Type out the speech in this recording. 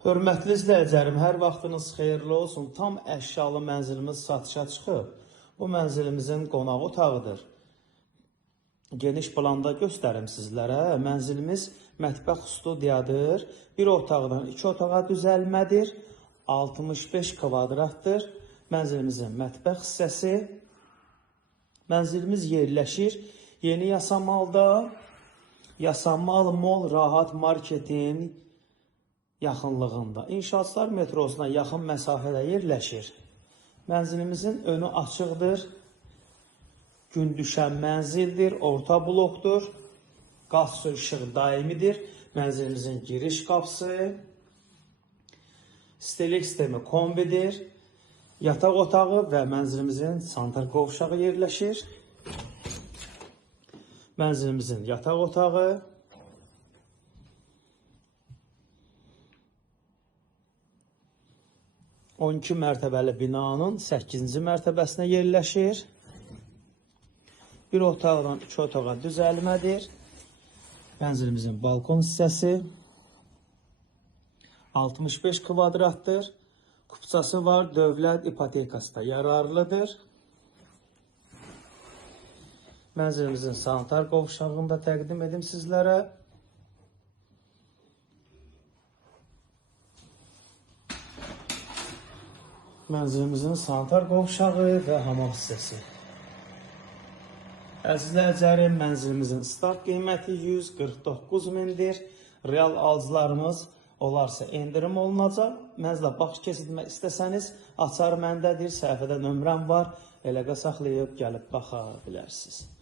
Hörmətli izləyicilərim, hər vaxtınız xeyirli olsun. Tam əşyalı mənzilimiz satışa çıxıb. Bu mənzilimizin qonaq otağıdır. Geniş planda göstərim sizlərə. Mənzilimiz mətbəx studiyadır. Bir otaqdan 2 otağa düzəlmədir. 65 kvadratdır. Mənzilimizin mətbəx hissəsi. Mənzilimiz yerləşir Yeni Yasamalda. Yasamal Mall Rahat Marketin yaxınlığında. İnşaatlar metrosuna yaxın məsafədə yerləşir. Mənzilimizin önü açıqdır. Gün düşən mənzildir, orta blokdur. Qaz su işığı daimidir. Mənzilimizin giriş qapısı, istilik sistemi kombidir. Yataq otağı və mənzilimizin sanitar qovşağı yerləşir. Mənzilimizin yataq otağı, 12 mərtəbəli binanın 8-ci mərtəbəsinə yerləşir. Bir otaqdan 2 otağa düzəlmədir. Mənzilimizin balkon hissəsi 65 kvadratdır. Kupçası var, dövlət ipotekası da yararlıdır. Mənzilimizin sanitar qovşağını da təqdim edim sizlərə. Mənzilimizin sanitar qovşağı və hamam hissəsi. Əzizləyicilərim, mənzilimizin start qiyməti 149 mindir. Real alıcılarımız olarsa endirim olunacaq. Mənzilə baxış keçirmək istəsəniz, açar məndədir, səhifədə nömrəm var. Əlaqə saxlayıb gəlib baxa bilərsiniz.